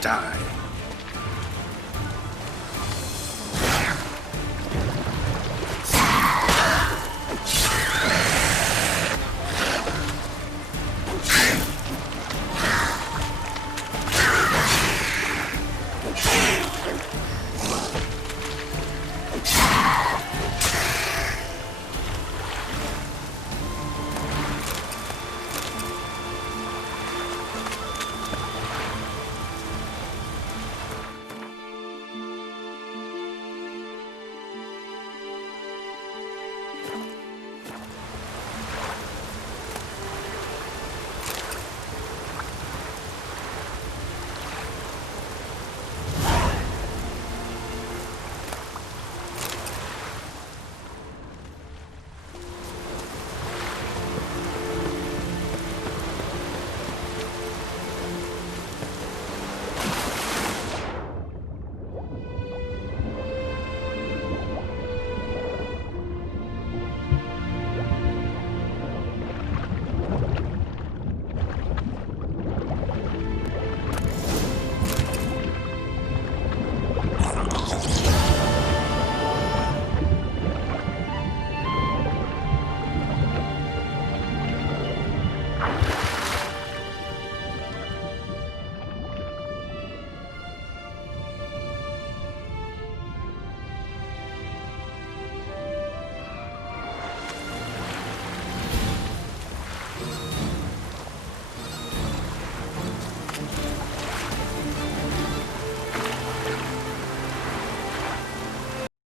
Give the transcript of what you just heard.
die.